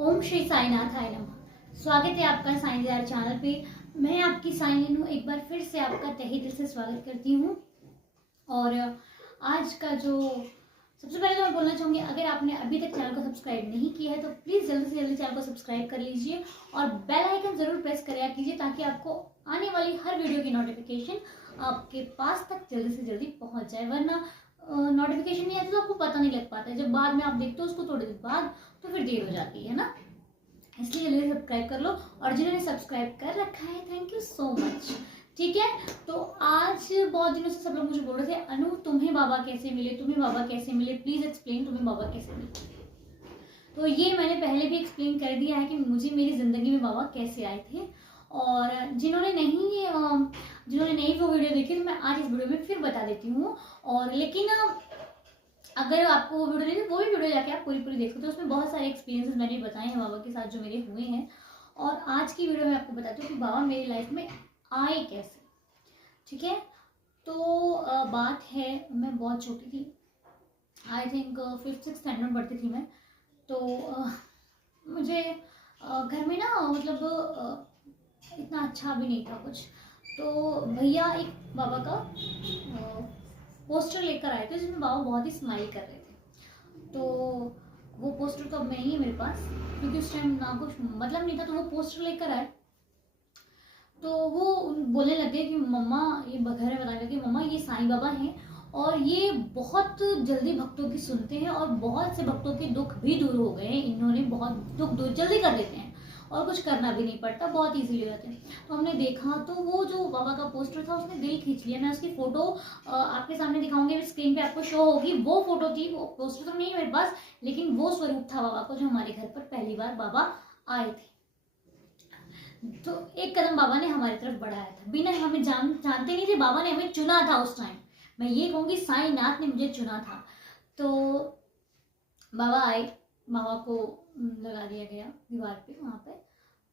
ओम श्री साईनाथाय नमः। स्वागत है आपका साईं जार चैनल पे। मैं आपकी साईं हूँ। एक बार फिर से आपका तहे दिल से स्वागत करती हूँ। और आज का जो सबसे पहले तो मैं बोलना चाहूँगी, अगर आपने अभी तक चैनल को सब्सक्राइब नहीं किया है तो प्लीज़ जल्दी से जल्दी चैनल को सब्सक्राइब कर लीजिए और बेल आइकन ज़रूर प्रेस करा कीजिए ताकि आपको आने वाली हर वीडियो की नोटिफिकेशन आपके पास तक जल्दी से जल्दी पहुँच जाए। वरना नोटिफिकेशन नहीं आती तो आपको पता नहीं लग पाता है। जब बाद में आप देखते हो उसको थोड़ी देर बाद तो फिर देर हो जाती है ना। इसलिए जल्दी सब्सक्राइब कर लो और जिन्होंने सब्सक्राइब कर रखा है थैंक यू सो मच। ठीक है, तो आज बहुत दिनों से सब लोग मुझे बोल रहे थे अनु तुम्हें बाबा कैसे मिले, तुम्हें बाबा कैसे मिले, प्लीज एक्सप्लेन तुम्हें बाबा कैसे मिले। तो ये मैंने पहले भी एक्सप्लेन कर दिया है कि मुझे मेरी जिंदगी में बाबा कैसे आए थे। और जिन्होंने नहीं वो वीडियो देखी तो मैं आज इस वीडियो में फिर बता देती हूँ। और लेकिन अगर आपको वो वीडियो देखी वो भी वीडियो जाके आप पूरी देख सकते हो। उसमें बहुत सारे एक्सपीरियंसेस मैंने बताए हैं बाबा के साथ जो मेरे हुए हैं। और आज की वीडियो में आपको बताती हूँ कि बाबा मेरी लाइफ में आए कैसे। ठीक है, तो बात है मैं बहुत छोटी थी, आई थिंक 5th-6th स्टैंडर्ड पढ़ती थी मैं। तो मुझे घर में ना मतलब इतना अच्छा भी नहीं था कुछ। तो भैया एक बाबा का पोस्टर लेकर आए थे जिसमें बाबा बहुत ही स्माइल कर रहे थे। तो वो पोस्टर तो अब नहीं है मेरे पास क्योंकि उस टाइम ना कुछ मतलब नहीं था। तो वो पोस्टर लेकर आए तो वो बोलने लगे कि मम्मा, ये घर में बताने लगे मम्मा ये साईं बाबा हैं और ये बहुत जल्दी भक्तों की सुनते हैं और बहुत से भक्तों के दुख भी दूर हो गए हैं। इन्होंने बहुत दुख दूर जल्दी कर देते हैं और कुछ करना भी नहीं पड़ता, बहुत इजीली रहते हैं। तो हमने देखा तो वो जो बाबा का पोस्टर था उसने दिल खींच लिया। मैं उसकी फोटो आपके सामने दिखाऊंगी, स्क्रीन पे आपको शो होगी। वो फोटो थी, वो पोस्टर तो नहीं है मेरे पास, लेकिन वो स्वरूप था बाबा को जो हमारे घर पर पहली बार बाबा आए थे। तो एक कदम बाबा ने हमारी तरफ बढ़ाया था, बिना हमें जानते नहीं थे। बाबा ने हमें चुना था उस टाइम। मैं ये कहूँगी साईं नाथ ने मुझे चुना था। तो बाबा आए, बाबा को लगा दिया गया दीवार पे, वहाँ पे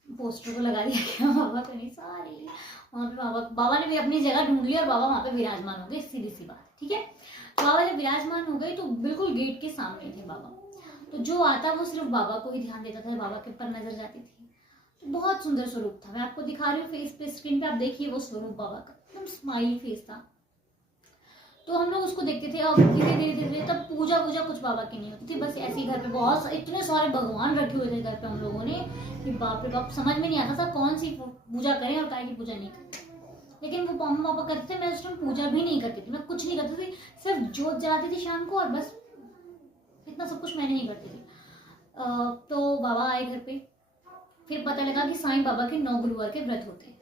पोस्टर को लगा दिया गया। बाबा तो नहीं, सारी वहाँ पे बाबा ने भी अपनी जगह ढूंढ ली और बाबा वहाँ पे विराजमान हो गए। सीधी सी बात, ठीक है। बाबा जब विराजमान हो गए तो बिल्कुल गेट के सामने थे बाबा। तो जो आता वो सिर्फ बाबा को ही ध्यान देता था, बाबा के ऊपर नजर जाती थी। तो बहुत सुंदर स्वरूप था। मैं आपको दिखा रही हूँ फेस पे, स्क्रीन पे आप देखिए वो स्वरूप बाबा का, एकदम स्माइल फेस था। तो हम लोग उसको देखते थे और धीरे धीरे तब पूजा कुछ बाबा की नहीं होती थी। बस ऐसे ही घर पे बहुत इतने सारे भगवान रखे हुए थे घर पे हम लोगों ने कि बाप रे बाप, समझ में नहीं आता था कौन सी पूजा करें और काय की पूजा नहीं करें। लेकिन वो मम्मा पापा करते थे, मैं उस टाइम पूजा भी नहीं करती थी, मैं कुछ नहीं करती थी, सिर्फ जोत जलाती थी शाम को और बस इतना सब कुछ मैंने नहीं करती थी। तो बाबा आए घर पे, फिर पता लगा कि साईं बाबा के 9 गुरुवार के व्रत होते हैं।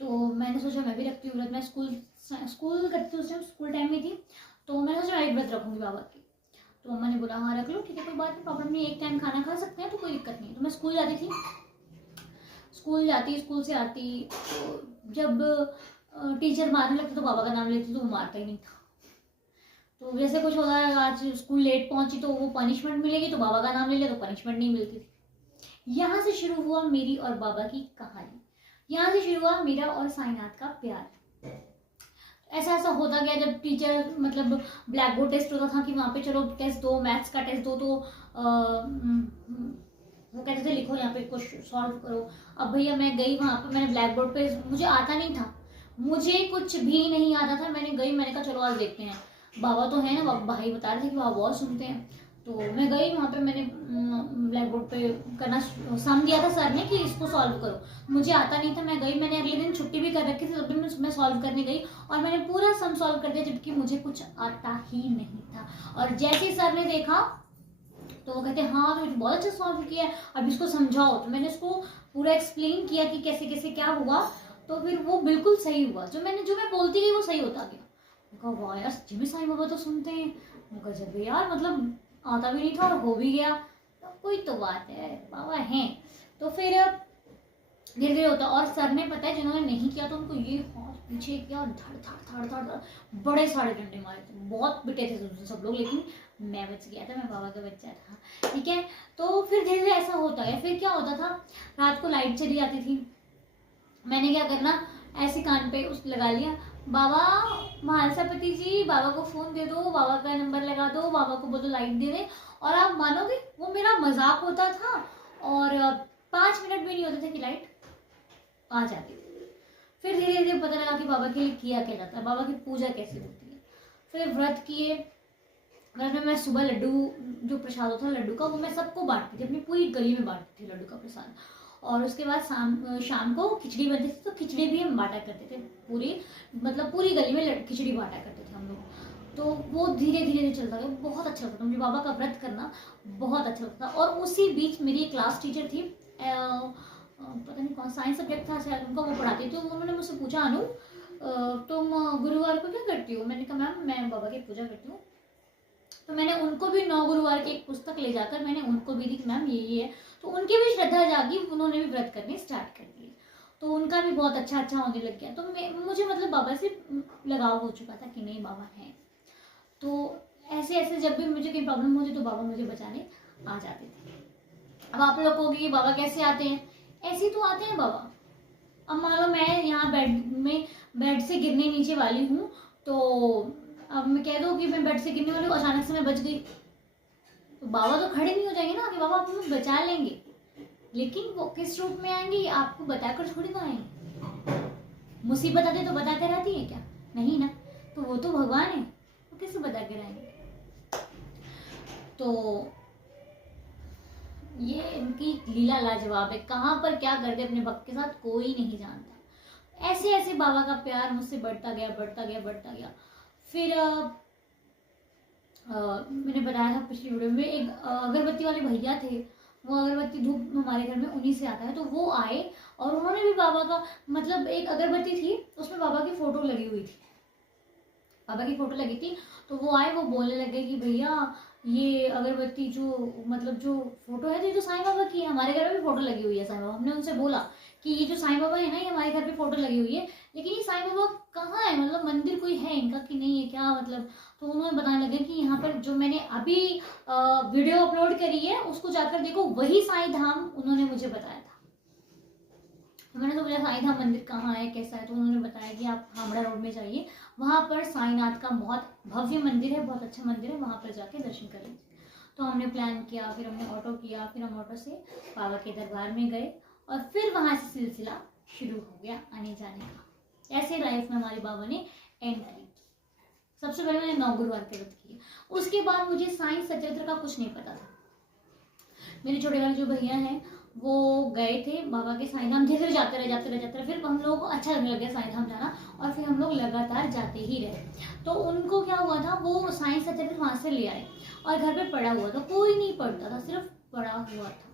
तो मैंने सोचा मैं भी रखती हूँ व्रत। मैं स्कूल करती थी उस टाइम, स्कूल टाइम में थी। तो मैंने सोचा मैं व्रत रखूंगी बाबा की। तो मम्मा ने बोला हाँ रख लो, ठीक है कोई बात नहीं, प्रॉब्लम नहीं, एक टाइम खाना खा सकते हैं तो कोई दिक्कत नहीं। तो मैं स्कूल जाती थी, स्कूल से आती तो जब टीचर मारने लगती तो बाबा का नाम लेती तो वो मारता ही नहीं था। तो जैसे कुछ होता है, आज स्कूल लेट पहुंची तो वो पनिशमेंट मिलेगी, तो बाबा का नाम ले लिया तो पनिशमेंट नहीं मिलती थी। यहाँ से शुरू हुआ मेरी और बाबा की कहानी। यहाँ से शुरू हुआ मेरा और साईनाथ का प्यार। ऐसा होता गया जब टीचर मतलब ब्लैक बोर्ड टेस्ट होता था कि वहाँ पे चलो टेस्ट दो, मैथ्स का टेस्ट दो, तो वो कहते थे लिखो यहाँ पे कुछ सॉल्व करो। अब भैया मैं गई वहाँ पे, मैंने ब्लैक बोर्ड पे, मुझे आता नहीं था, मुझे कुछ भी नहीं आता था। मैंने कहा चलो आज देखते हैं, बाबा तो है ना, भाई बता रहे थे कि बाबा बहुत सुनते हैं। तो मैं गई वहाँ पे, मैंने ब्लैक बोर्ड पे करना सम दिया था सर ने कि इसको सॉल्व करो। मुझे आता नहीं था, मैं गई, मैंने अगले दिन छुट्टी भी कर रखी थी, तब भी मैं सॉल्व करने गई और मैंने पूरा सम सॉल्व कर दिया जबकि मुझे कुछ आता ही नहीं था। और जैसे सर ने देखा तो वो कहते हाँ तो बहुत अच्छा सॉल्व किया है, अब इसको समझाओ। तो मैंने उसको पूरा एक्सप्लेन किया कि कैसे कैसे क्या हुआ, तो फिर वो बिल्कुल सही हुआ। जो मैं बोलती गई वो सही होता गया। वाह यार सच्ची में साईं बाबा तो सुनते हैं। गजब यार, मतलब आता भी नहीं था और हो भी गया, तो कोई तो बात है, बाबा हैं। तो फिर धीरे धीरे होता। और सर ने पता है जिन्होंने नहीं किया तो उनको ये हाथ पीछे किया और धड़ धड़ बड़े सारे डंडे मारे थे, बहुत पिटे थे सब लोग, लेकिन मैं बच गया था, मैं बाबा का बच्चा था। ठीक है, तो फिर धीरे धीरे ऐसा होता है। फिर क्या होता था, रात को लाइट चली जाती थी, मैंने क्या करना, ऐसे कान पे उस लगा लिया, बाबा महालसापति जी बाबा को फोन दे दो, बाबा का नंबर लगा दो, बाबा को बोलो लाइट दे दे। और आप मानोगे वो मेरा मजाक होता था और 5 मिनट भी नहीं होते थे कि लाइट आ जाती थी। फिर धीरे धीरे पता लगा कि बाबा के लिए किया क्या जाता है, बाबा की पूजा कैसे होती है। फिर व्रत किए। व्रत में मैं सुबह लड्डू, जो प्रसाद होता है लड्डू का, वो मैं सबको बांटती थी, अपनी पूरी गली में बांटती थी लड्डू का प्रसाद। और उसके बाद शाम को खिचड़ी बनती थी, तो खिचड़ी भी हम बांटा करते थे पूरी, मतलब पूरी गली में खिचड़ी बांटा करते थे हम लोग। तो वो धीरे धीरे चलता गया, बहुत अच्छा लगता था मुझे बाबा का व्रत करना, बहुत अच्छा लगता था। और उसी बीच मेरी एक क्लास टीचर थी, पता नहीं कौन साइंस सब्जेक्ट था शायद उनका, वो पढ़ाती। तो उन्होंने मुझसे पूछा, अनु तुम गुरुवार को क्या करती हो? मैंने कहा मैम मैं बाबा की पूजा करती हूँ। तो मैंने उनको भी 9 गुरुवार की एक पुस्तक ले जाकर मैंने उनको भी दी, मैम ये है। तो उनकी भी श्रद्धा जागी, उन्होंने भी व्रत करने स्टार्ट कर दिए। तो उनका भी बहुत अच्छा अच्छा होने लग गया। तो मुझे मतलब बाबा से लगाव हो चुका था कि नहीं बाबा हैं। तो ऐसे ऐसे जब भी मुझे कोई प्रॉब्लम होती तो बाबा मुझे बचाने आ जाते थे। अब आप लोग कहोगे कि बाबा कैसे आते हैं? ऐसे ही तो आते हैं बाबा। अब मान लो मैं यहाँ बेड से गिरने नीचे वाली हूँ, तो अब मैं कह दूँ कि मैं बेड से गिरने वाली हूँ, अचानक से मैं बच गई, तो बाबा तो खड़े नहीं हो जाएंगे ना कि बाबा आपको बचा लेंगे। लेकिन वो किस रूप में आएंगे आपको बताकर थोड़ी ना आएंगे। मुसीबत आती तो बताते रहती है क्या? नहीं ना। तो वो तो भगवान है, वो कैसे बता कर आएंगे? तो ये इनकी लीला लाजवाब है, कहाँ पर क्या कर दे अपने भक्त के साथ कोई नहीं जानता। ऐसे ऐसे बाबा का प्यार मुझसे बढ़ता गया बढ़ता गया बढ़ता गया। फिर मैंने बताया था पिछली वीडियो में, एक अगरबत्ती वाले भैया थे, वो अगरबत्ती धूप हमारे घर में उन्हीं से आता है। तो वो आए और उन्होंने भी बाबा का, मतलब एक अगरबत्ती थी उसमें बाबा की फोटो लगी हुई थी, बाबा की फोटो लगी थी। तो वो आए, वो बोलने लगे कि भैया ये अगरबत्ती जो मतलब जो फोटो है, तो ये तो साईं बाबा की है, हमारे घर में भी फोटो लगी हुई है साईं बाबा। हमने उनसे बोला कि ये जो साईं बाबा है ना, ये हमारे घर पे फोटो लगी हुई है, लेकिन ये साईं बाबा कहाँ है, मतलब मंदिर कोई है इनका कि नहीं है क्या मतलब? तो उन्होंने बताने लगे कि यहाँ पर जो मैंने अभी वीडियो अपलोड करी है उसको जाकर देखो, वही साईं धाम उन्होंने मुझे बताया था। तो मैंने तो बोला साईं धाम मंदिर कहाँ है, कैसा है? तो उन्होंने बताया कि आप हावड़ा रोड में जाइए, वहाँ पर साईनाथ का बहुत भव्य मंदिर है, बहुत अच्छा मंदिर है, वहाँ पर जाके दर्शन कर लीजिए। तो हमने प्लान किया, फिर हमने ऑटो किया, फिर हम ऑटो से बाबा के दरबार में गए और फिर वहाँ से सिलसिला शुरू हो गया आने जाने का। ऐसे लाइफ में हमारे बाबा ने एंट्री की। सबसे पहले मैंने 9 गुरुवार के व्रत किए। उसके बाद मुझे साईं सचरित्र का कुछ नहीं पता था। मेरे छोटे वाले जो भैया हैं वो गए थे बाबा के साईं धाम, धीरे धीरे जाते रहे। फिर हम लोगों को अच्छा लगने लग गया साईं धाम जाना, और फिर हम लोग लगातार जाते ही रहे। तो उनको क्या हुआ था, वो साईं सचरित्र वहां से ले आए और घर पे पड़ा हुआ था, कोई नहीं पढ़ता था, सिर्फ पड़ा हुआ था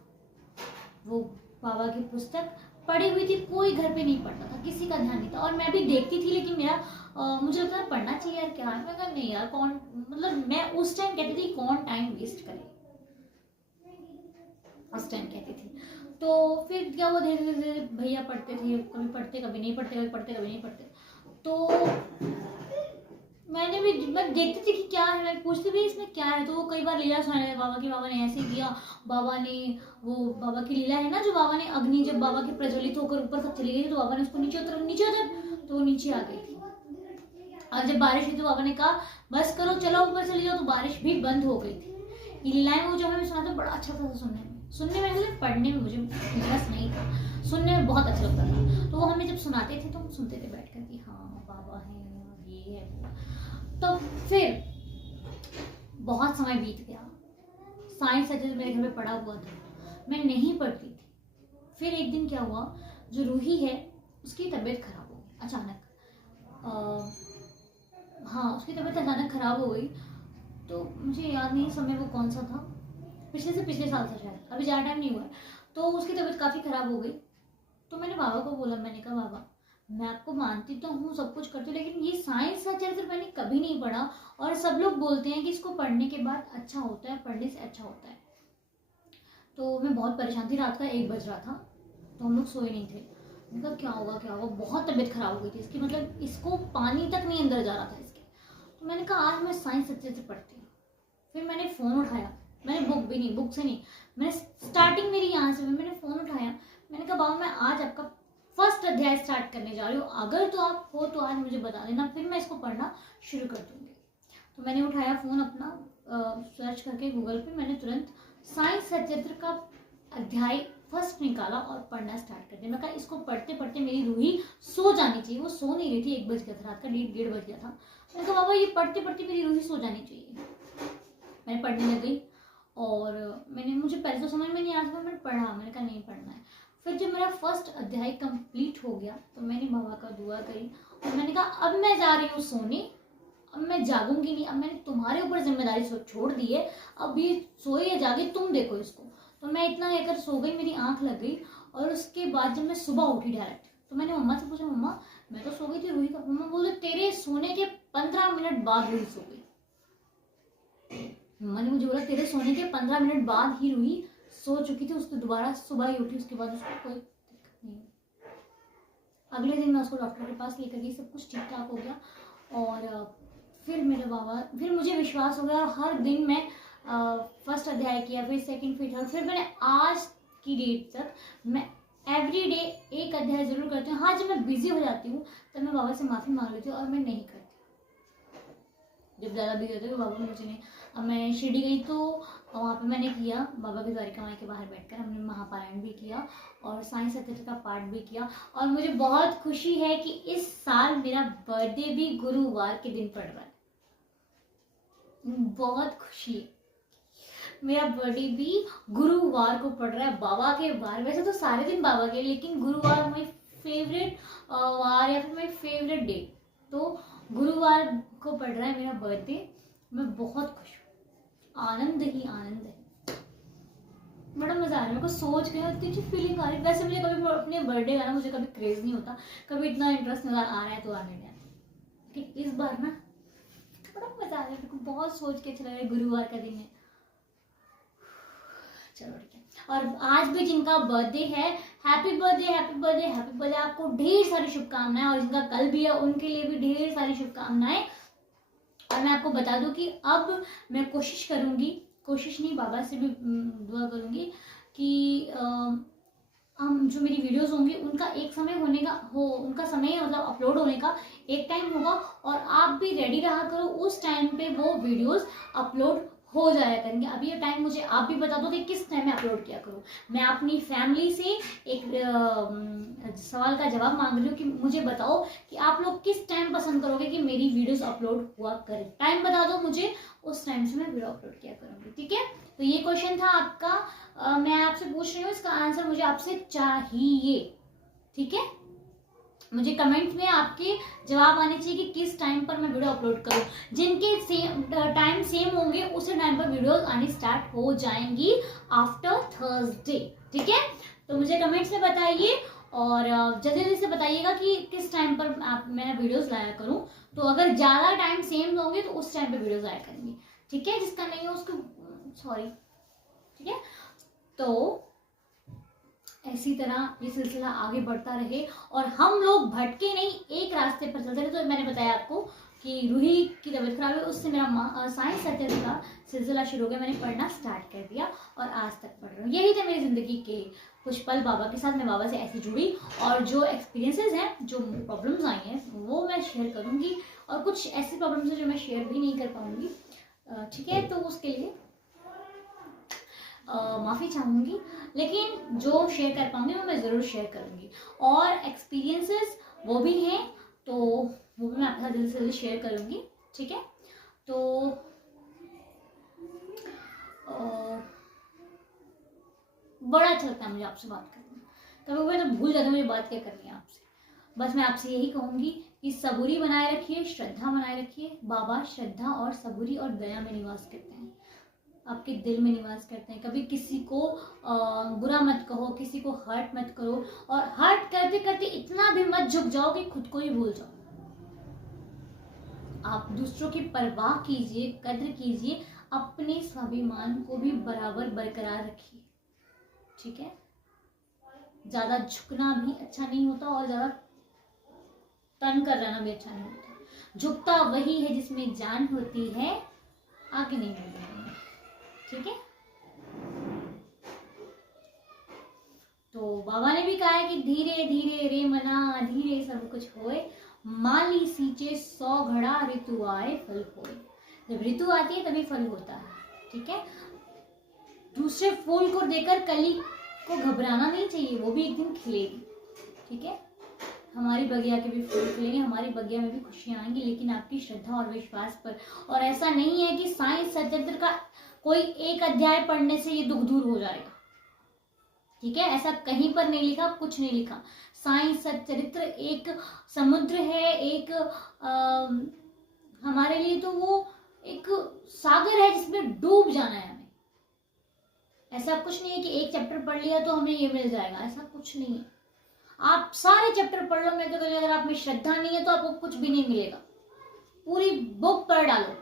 वो बाबा की पुस्तक पड़ी हुई थी, कोई घर पे नहीं पढ़ता था, किसी का ध्यान नहीं था। और मैं भी देखती थी, लेकिन मेरा मुझे लगता था पढ़ना चाहिए यार, क्या है। मैं कहा नहीं यार, कौन, मतलब मैं उस टाइम कहती थी कौन टाइम वेस्ट करे, उस टाइम कहती थी। तो फिर क्या हुआ, धीरे धीरे भैया पढ़ते थे, कभी पढ़ते कभी नहीं पढ़ते, कभी पढ़ते कभी नहीं पढ़ते। तो मैं देखती थी कि क्या है, मैं पूछती थी इसमें क्या है। तो वो कई बार लीला सुनाने लगे बाबा की, बाबा ने ऐसे किया, बाबा ने वो बाबा की लीला है ना, जो बाबा ने अग्नि जब बाबा की प्रज्वलित होकर ऊपर तक चली गई तो बाबा ने उसको नीचे उतर, तो वो नीचे आ गई थी। और जब बारिश हुई तो बाबा ने कहा बस करो, चलो ऊपर चली जाओ, तो बारिश भी बंद हो गई थी। ये लीलाएं वो जो हमें सुना था, बड़ा अच्छा था सुनने में मतलब पढ़ने में मुझे इंटरेस्ट नहीं था, सुनने में बहुत अच्छा लगता था। तो वो हमें जब सुनाते थे तो हम सुनते थे बैठ कर कि हाँ बाबा है, ये है वो। तो फिर बहुत समय बीत गया, साइंस सब्जेक्ट मेरे घर में पड़ा हुआ था, मैं नहीं पढ़ती थी। फिर एक दिन क्या हुआ, जो रूही है उसकी तबीयत खराब हो गई अचानक। हाँ, उसकी तबीयत अचानक खराब हो गई। तो मुझे याद नहीं समय वो कौन सा था, पिछले साल था शायद, अभी ज़्यादा टाइम नहीं हुआ है। तो उसकी तबीयत काफ़ी ख़राब हो गई। तो मैंने बाबा को बोला, मैंने कहा बाबा मैं आपको मानती तो हूँ, सब कुछ करती हूँ, लेकिन ये साइंस का चरित्र मैंने कभी नहीं पढ़ा, और सब लोग बोलते हैं कि इसको पढ़ने के बाद अच्छा होता है, पढ़ने से अच्छा होता है। तो मैं बहुत परेशान थी, रात का 1 बज रहा था, तो हम लोग सोए नहीं थे। मतलब क्या होगा, बहुत तबीयत खराब हो गई थी इसकी, मतलब इसको पानी तक नहीं अंदर जा रहा था इसके। तो मैंने कहा आज मैं साइंस अच्छे से पढ़ती हूँ। फिर मैंने फ़ोन उठाया, मैंने बुक से नहीं, मैंने स्टार्टिंग मेरी यहाँ से, मैंने फ़ोन उठाया, मैंने कहा बाबा मैं आज आपका फर्स्ट अध्याय स्टार्ट करने जा रही हूँ, अगर तो आप हो तो आज मुझे बता देना, फिर मैं इसको पढ़ना शुरू कर दूँगी। तो मैंने उठाया फ़ोन अपना, सर्च करके गूगल पे मैंने तुरंत साइंस सचित्र का अध्याय फर्स्ट निकाला और पढ़ना स्टार्ट कर दिया। मैं कहा इसको पढ़ते पढ़ते मेरी रूही सो जानी चाहिए। वो सो नहीं रही थी, 1 बज गया था, रात का 1:30 बज गया था। मैंने कहा बाबा ये पढ़ते पढ़ते मेरी रूही सो जानी चाहिए। मैंने पढ़ने लग गई और मुझे पहले तो समझ में नहीं आ रहा था, मैंने पढ़ा, मैंने कहा नहीं पढ़ना है। फिर जब मेरा फर्स्ट अध्याय कंप्लीट हो गया तो मैंने बाबा का दुआ करी और मैंने कहा अब मैं जा रही हूँ सोने, अब मैं जागूंगी नहीं, अब मैंने तुम्हारे ऊपर जिम्मेदारी छोड़ दी है, अब ये सोए या जागे तुम देखो इसको। तो मैं इतना लेकर सो गई, मेरी आंख लग गई। और उसके बाद जब मैं सुबह उठी डायरेक्ट, तो मैंने मम्मा से पूछा मम्मा मैं तो सो गई थी, रूही का? मम्मा बोले तेरे सोने के 15 मिनट बाद रूही सो गई। मम्मा ने मुझे बोला तेरे सोने के 15 मिनट बाद ही रूही सो चुकी थी, उसको दोबारा सुबह ही उठी, उसके बाद उसको कोई दिक्कत नहीं। अगले दिन मैं उसको डॉक्टर के पास लेकर गई, सब कुछ ठीक ठाक हो गया। और फिर मुझे विश्वास हो गया और हर दिन मैं फर्स्ट अध्याय किया, फिर सेकंड, फिर थर्ड, फिर मैंने आज की डेट तक मैं एवरी डे एक अध्याय जरूर करती हूँ। हाँ, जब मैं बिजी हो जाती हूँ तब मैं बाबा से माफ़ी मांग लेती हूँ और मैं नहीं करती। जब ज़्यादा बिजी होती हूँ बाबा मुझे नहीं। अब मैं शिरडी गई तो वहाँ पे मैंने किया, बाबा की द्वारिका माई के बाहर बैठकर हमने महापारायण भी किया और साईं सत्यनारायण का पाठ भी किया। और मुझे बहुत खुशी है कि इस साल मेरा बर्थडे भी गुरुवार के दिन पड़ रहा है। बहुत खुशी है, मेरा बर्थडे भी गुरुवार को पड़ रहा है, बाबा के वार। वैसे तो सारे दिन बाबा के, लेकिन गुरुवार माई फेवरेट वार या फिर माई फेवरेट डे, तो गुरुवार को पड़ रहा है मेरा बर्थडे। मैं बहुत खुश हूँ, आनंद ही आनंद है, बड़ा मजा आ रहा है। मेरे को सोच के इतनी अच्छी फीलिंग आ रही है। वैसे मुझे कभी अपने बर्थडे का ना मुझे कभी क्रेज नहीं होता, कभी इतना इंटरेस्ट नजर आ रहा है तो आने में, लेकिन इस बार ना बड़ा मजा आ रहा है। मेरे को बहुत सोच के अच्छा लग रहा है, गुरुवार का दिन है। चलो ठीक है। और आज भी जिनका बर्थडे है, happy birthday, happy birthday, happy birthday. आपको ढेर सारी शुभकामनाएं, और जिनका कल भी है उनके लिए भी ढेर सारी शुभकामनाएं। और मैं आपको बता दूं कि अब मैं कोशिश करूंगी, कोशिश नहीं बाबा से भी दुआ करूंगी कि हम जो मेरी वीडियोस होंगी उनका एक समय होने का उनका समय मतलब अपलोड होने का एक टाइम होगा, और आप भी रेडी रहा करो, उस टाइम पे वो वीडियोस अपलोड हो जाया करेंगे। अभी ये टाइम मुझे आप भी बता दो कि किस टाइम में अपलोड किया करूँ। मैं अपनी फैमिली से एक सवाल का जवाब मांग रही हूँ कि मुझे बताओ कि आप लोग किस टाइम पसंद करोगे कि मेरी वीडियोस अपलोड हुआ करें। टाइम बता दो मुझे, उस टाइम से मैं वीडियो अपलोड किया करूँगी, ठीक है। तो ये क्वेश्चन था आपका, मैं आपसे पूछ रही हूँ, इसका आंसर मुझे आपसे चाहिए, ठीक है। मुझे कमेंट में आपके जवाब आने चाहिए कि किस टाइम पर मैं वीडियो अपलोड करूं। जिनके टाइम सेम होंगे उसी टाइम पर वीडियोस आनी स्टार्ट हो जाएंगी आफ्टर थर्सडे, ठीक है। तो मुझे कमेंट्स में बताइए और जल्दी जल्दी से बताइएगा कि किस टाइम पर मैं वीडियोस लाया करूं। तो अगर ज्यादा टाइम सेम होंगे तो उस टाइम पे वीडियोस आया करेंगे, ठीक है। जिसका नहीं है उसको सॉरी, ठीक है। तो इसी तरह ये सिलसिला आगे बढ़ता रहे और हम लोग भटके नहीं, एक रास्ते पर चलते रहे। तो मैंने बताया आपको कि रूही की तबीयत खराब है, उससे मेरा साइंस सत्यनारायण का सिलसिला शुरू हो गया, मैंने पढ़ना स्टार्ट कर दिया और आज तक पढ़ रही हूँ। यही थे मेरी जिंदगी के कुछ पल बाबा के साथ। मैं बाबा से ऐसे जुड़ी और जो एक्सपीरियंसेस हैं, जो प्रॉब्लम्स आई हैं, वो मैं शेयर करूँगी, और कुछ ऐसी प्रॉब्लम्स हैं जो मैं शेयर भी नहीं कर पाऊंगी, ठीक है। तो उसके लिए माफ़ी चाहूँगी, लेकिन जो शेयर कर पाऊंगी वो मैं ज़रूर शेयर करूँगी। और एक्सपीरियंसेस वो भी हैं तो वो भी मैं आपके साथ जल्दी से जल्दी शेयर करूँगी, ठीक है। तो बड़ा अच्छा लगता है मुझे आपसे बात करना। कभी कभी तो भूल जाता हूँ मुझे बात क्या करनी है आपसे। बस मैं आपसे यही कहूँगी कि सबूरी बनाए रखिए, श्रद्धा बनाए रखिए। बाबा श्रद्धा और सबूरी और दया में निवास करते हैं, आपके दिल में निवास करते हैं। कभी किसी को बुरा मत कहो, किसी को हर्ट मत करो, और हर्ट करते करते इतना भी मत झुक जाओ कि खुद को ही भूल जाओ। आप दूसरों की परवाह कीजिए, कद्र कीजिए, अपने स्वाभिमान को भी बराबर बरकरार रखिए, ठीक है। ज्यादा झुकना भी अच्छा नहीं होता और ज्यादा तन कर रहना भी अच्छा नहीं होता। झुकता वही है जिसमें जान होती है, आगे नहीं बढ़ना, ठीक है। तो बाबा ने भी कहा है कि धीरे धीरे रे मना, धीरे सब कुछ होए, माली सींचे 100 घड़ा, ऋतु आए फल होए। जब ऋतु आती है तभी फल होता है, ठीक है। दूसरे फूल को देकर कली को घबराना नहीं चाहिए, वो भी एक दिन खिलेगी। ठीक है, हमारी बगिया के भी फूल खिलेंगे, हमारी बगिया में भी खुशियां आएंगी, लेकिन आपकी श्रद्धा और विश्वास पर। और ऐसा नहीं है कि साइंस सचरित्र का कोई एक अध्याय पढ़ने से ये दुख दूर हो जाएगा। ठीक है, ऐसा कहीं पर नहीं लिखा, कुछ नहीं लिखा। साइंस सच्चरित्र एक समुद्र है, एक हमारे लिए तो वो एक सागर है जिसमें डूब जाना है हमें। ऐसा कुछ नहीं है कि एक चैप्टर पढ़ लिया तो हमें ये मिल जाएगा, ऐसा कुछ नहीं है। आप सारे चैप्टर पढ़ लो, मैं तो कहूँ अगर आप में श्रद्धा नहीं है तो आपको कुछ भी नहीं मिलेगा। पूरी बुक पढ़ डालो,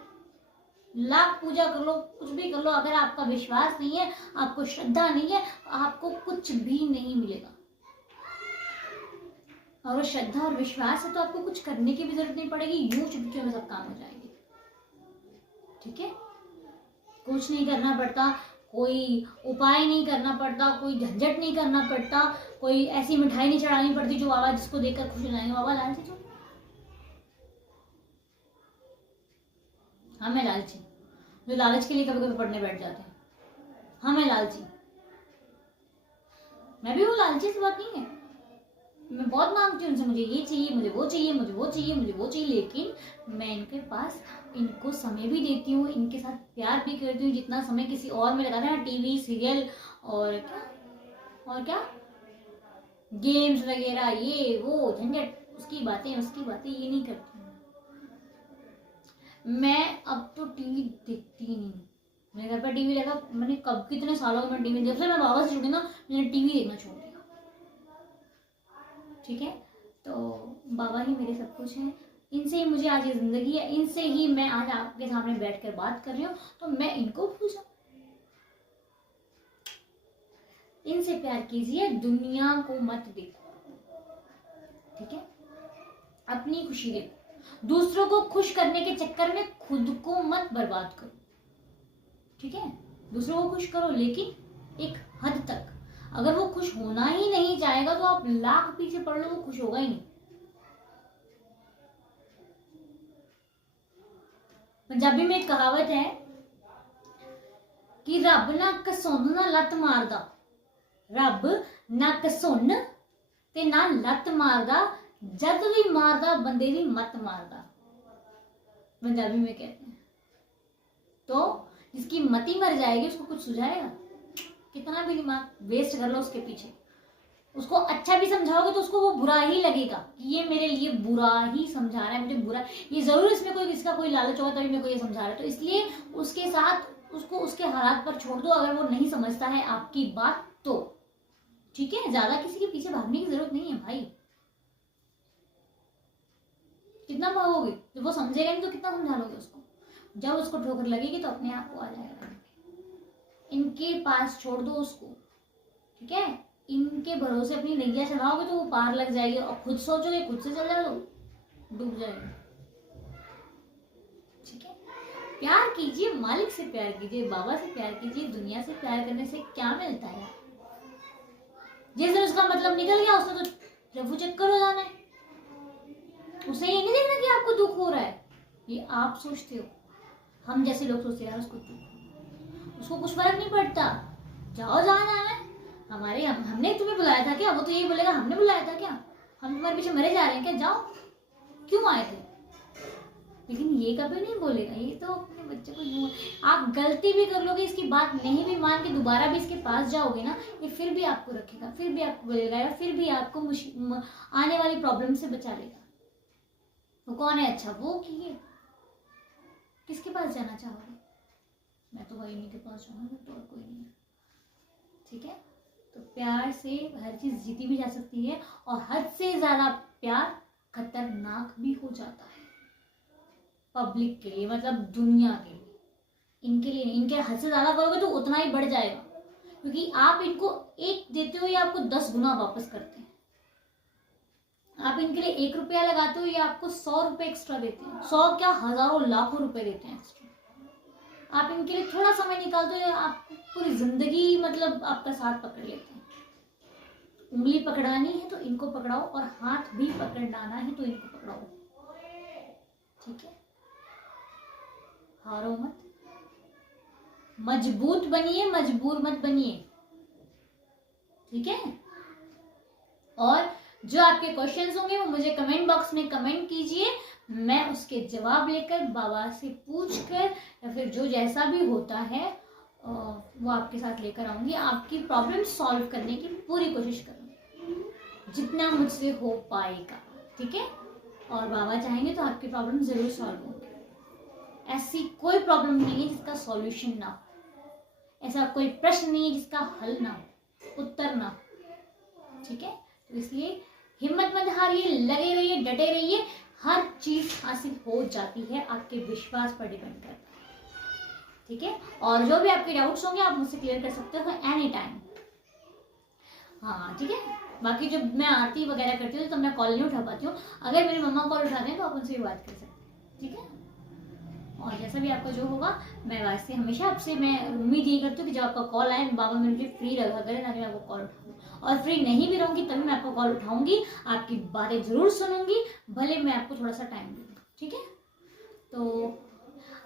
लाख पूजा कर लो, कुछ भी कर लो, अगर आपका विश्वास नहीं है, आपको श्रद्धा नहीं है, आपको कुछ भी नहीं मिलेगा। और श्रद्धा और विश्वास है तो आपको कुछ करने की भी जरूरत नहीं पड़ेगी, यूं चुटकियों में सब काम हो जाएंगे। ठीक है, कुछ नहीं करना पड़ता, कोई उपाय नहीं करना पड़ता, कोई झंझट नहीं करना पड़ता, कोई ऐसी मिठाई नहीं चढ़ानी पड़ती जो बाबा जिसको देखकर खुश हो जाएंगे। बाबा लालची तो हाँ, मैं लालची, जो लालच के लिए कभी कभी पढ़ने बैठ जाते हैं। हाँ, मैं लालची, मैं भी वो लालची, इस बात नहीं है। मैं बहुत मांगती हूँ उनसे, मुझे ये चाहिए, मुझे वो चाहिए, मुझे वो चाहिए, मुझे वो चाहिए, लेकिन मैं इनके पास इनको समय भी देती हूँ, इनके साथ प्यार भी करती हूँ, जितना समय किसी और में लगाता है ना, टीवी सीरियल और क्या गेम्स वगैरह, ये वो झंझट, उसकी बातें ये नहीं करती हूँ मैं। अब तो टीवी देखती ही नहीं, मेरे घर पर टीवी लगा, मैंने कब कितने सालों में टीवी, जब से मैं बाबा से जुड़ी ना, मैंने टीवी देखना छोड़ दिया। ठीक है, तो बाबा ही मेरे सब कुछ हैं, इनसे ही मुझे आज ये जिंदगी है, इनसे ही मैं आज आपके सामने बैठकर बात कर रही हूँ, तो मैं इनको भूल जाऊं। इनसे प्यार कीजिए, दुनिया को मत देखो। ठीक है, अपनी खुशी देखो, दूसरों को खुश करने के चक्कर में खुद को मत बर्बाद करो। ठीक है, दूसरों को खुश करो, लेकिन एक हद तक। अगर वो खुश होना ही नहीं चाहेगा तो आप लाख पीछे पड़ लो, वो खुश होगा ही नहीं। पंजाबी में एक कहावत है कि रब ना घसुन ना लत मारदा, रब ना घसुन ते ना लत मारदा, जद भी मारदा बंदे दी मत मारदा। पंजाबी में कहते हैं। तो जिसकी मती मर जाएगी उसको कुछ सुझाएगा? कितना भी दिमाग वेस्ट कर लो उसके पीछे, उसको अच्छा भी समझाओगे तो उसको वो बुरा ही लगेगा कि ये मेरे लिए बुरा ही समझा रहा है, मुझे बुरा, ये जरूर इसमें कोई इसका कोई लालच होगा तभी मेरे को ये समझा रहा है। तो इसलिए उसके साथ उसको उसके हालात पर छोड़ दो, अगर वो नहीं समझता है आपकी बात तो। ठीक है, ज्यादा किसी के पीछे भागने की जरूरत नहीं है भाई। कितना भागोगे, जब वो समझेगा नहीं तो कितना समझा लोगे उसको। जब उसको ठोकर लगेगी तो अपने आप को आ जाएगा। इनके पास छोड़ दो उसको। ठीक है, इनके भरोसे अपनी नैया चलाओगे तो वो पार लग जाएगी, और खुद सोचोगे खुद से चल जाओ डूब जाएगा। ठीक है, प्यार कीजिए, मालिक से प्यार कीजिए, बाबा से प्यार कीजिए। दुनिया से प्यार करने से क्या मिलता है? जिस दिन उसका मतलब निकल गया उसने तो रफू चक्कर हो जाना है। उसे ये नहीं देखना कि आपको दुख हो रहा है, ये आप सोचते हो। हम जैसे लोग सोचते हैं उसको कुछ फर्क नहीं पड़ता, जाओ जहाँ जाना है। हमने तुम्हें बुलाया था क्या? वो तो यही बोलेगा हमने बुलाया था क्या, हम तुम्हारे पीछे मरे जा रहे हैं क्या, जाओ, क्यों आए थे? लेकिन ये कभी नहीं बोलेगा, ये तो अपने बच्चे को यूं। आप गलती भी कर लोगे, इसकी बात नहीं भी मान के दोबारा भी इसके पास जाओगे ना, ये फिर भी आपको रखेगा, फिर भी आपको बोलेगा, फिर भी आपको आने वाली प्रॉब्लम से बचा लेगा। वो कौन है अच्छा, वो कि ये? किसके पास जाना चाहोगे? मैं तो भाई उन्हीं के पास जाऊंगा, तो और कोई नहीं है। ठीक है, तो प्यार से हर चीज जीती भी जा सकती है, और हद से ज्यादा प्यार खतरनाक भी हो जाता है पब्लिक के लिए, मतलब दुनिया के लिए। इनके लिए नहीं, इनके हद से ज्यादा करोगे तो उतना ही बढ़ जाएगा, क्योंकि आप इनको एक देते हो या आपको 10 गुना वापस करते हैं। आप इनके लिए 1 रुपया लगाते हो या आपको 100 रुपए एक्स्ट्रा देते हैं, 100 क्या हजारों लाखों रुपए देते हैं एक्स्ट्रा। आप इनके लिए थोड़ा समय निकालते हो, आपको पूरी जिंदगी मतलब आपका साथ पकड़ लेते हैं। उंगली पकड़ानी है तो इनको पकड़ाओ, और हाथ भी पकड़ाना है तो इनको पकड़ाओ। ठीक है, हारो मत, मजबूत बनिए, मजबूर मत बनिए। ठीक है। और जो आपके क्वेश्चंस होंगे वो मुझे कमेंट बॉक्स में कमेंट कीजिए, मैं उसके जवाब लेकर बाबा से पूछकर या फिर जो जैसा भी होता है वो आपके साथ लेकर आऊंगी। आपकी प्रॉब्लम सॉल्व करने की पूरी कोशिश करूंगी जितना मुझसे हो पाएगा, ठीक है। और बाबा चाहेंगे तो आपकी प्रॉब्लम जरूर सॉल्व होगी। ऐसी कोई प्रॉब्लम नहीं है जिसका सॉल्यूशन ना हो, ऐसा कोई प्रश्न नहीं है जिसका हल ना हो, उत्तर ना हो, ठीक है। तो इसलिए हिम्मत मत हारिए, लगे रहिए, डटे रहिए, हर चीज हासिल हो जाती है, आपके विश्वास पर डिपेंड करता है, ठीक है। और जो भी आपके डाउट्स होंगे आप मुझसे क्लियर कर सकते हो एनी टाइम। हाँ ठीक है। बाकी जब मैं आरती वगैरह करती हूँ तो मैं कॉल नहीं उठा पाती हूँ, अगर मेरी मम्मा कॉल उठाते हैं तो आप उनसे भी बात कर सकते हैं, ठीक है। और जैसा भी आपका जो होगा, मैं वैसे हमेशा आपसे मैं उम्मीद यही करती हूँ कि जब आपका कॉल आए बाबा मुझे फ्री रखा करें, ताकि मैं आपको कॉल उठाऊँ, और फ्री नहीं भी रहूंगी तभी मैं आपको कॉल उठाऊंगी, आपकी बातें जरूर सुनूंगी, भले मैं आपको थोड़ा सा टाइम दूंगी, ठीक है। तो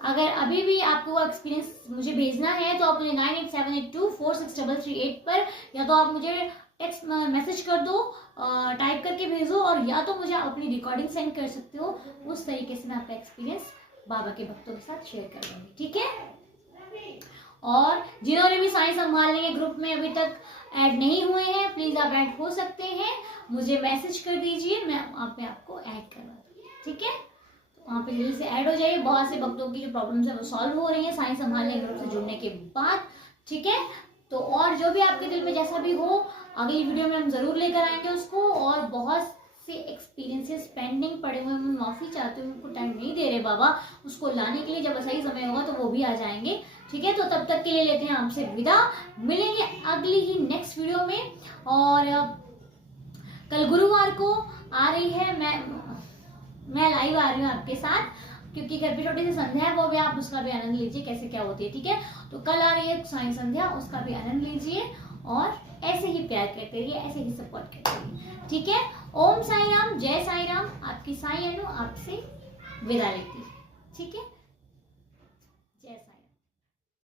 अगर अभी भी आपको वो एक्सपीरियंस मुझे भेजना है तो आप मुझे 9878246338 पर या तो आप मुझे टेक्स्ट मैसेज कर दो, टाइप करके भेजो, और या तो मुझे अपनी रिकॉर्डिंग सेंड कर सकते हो। उस तरीके से मैं आपका एक्सपीरियंस बाबा के भक्तों के साथ शेयर कर दूंगी, ठीक है। और जिन्होंने भी साईं संभालने के ग्रुप में अभी तक ऐड नहीं हुए हैं, प्लीज आप ऐड हो सकते हैं, मुझे मैसेज कर दीजिए, मैं आपको ऐड करवा दूंगी, ठीक है। वहाँ पे जल्दी से ऐड हो जाइए। बहुत से भक्तों की जो प्रॉब्लम्स है वो सॉल्व हो रही है साईं संभालने ग्रुप से जुड़ने के बाद, ठीक है। तो और जो भी आपके दिल में जैसा भी हो, अगली वीडियो में हम जरूर लेकर आएंगे उसको। और बहुत से एक्सपीरियंसेस पेंडिंग पड़े हुए, मैं माफी चाहती हूँ, उनको टाइम नहीं दे रहे बाबा उसको लाने के लिए, जब सही समय होगा तो वो भी आ जाएंगे, ठीक है। तो तब तक के लिए लेते हैं आपसे विदा, मिलेंगे अगली ही नेक्स्ट वीडियो में। और कल गुरुवार को आ रही है, मैं लाइव आ रही हूँ आपके साथ, क्योंकि घर पे छोटी सी संध्या है, वो भी आप उसका भी आनंद लीजिए कैसे क्या होती है, ठीक है। तो कल आ रही है साईं संध्या, उसका भी आनंद लीजिए और ऐसे ही प्यार करते रहिए, ऐसे ही सपोर्ट करते रहिए, ठीक है। ओम साई राम, जय साई राम। आपकी साई अनु आपसे विदा लेती है, ठीक है।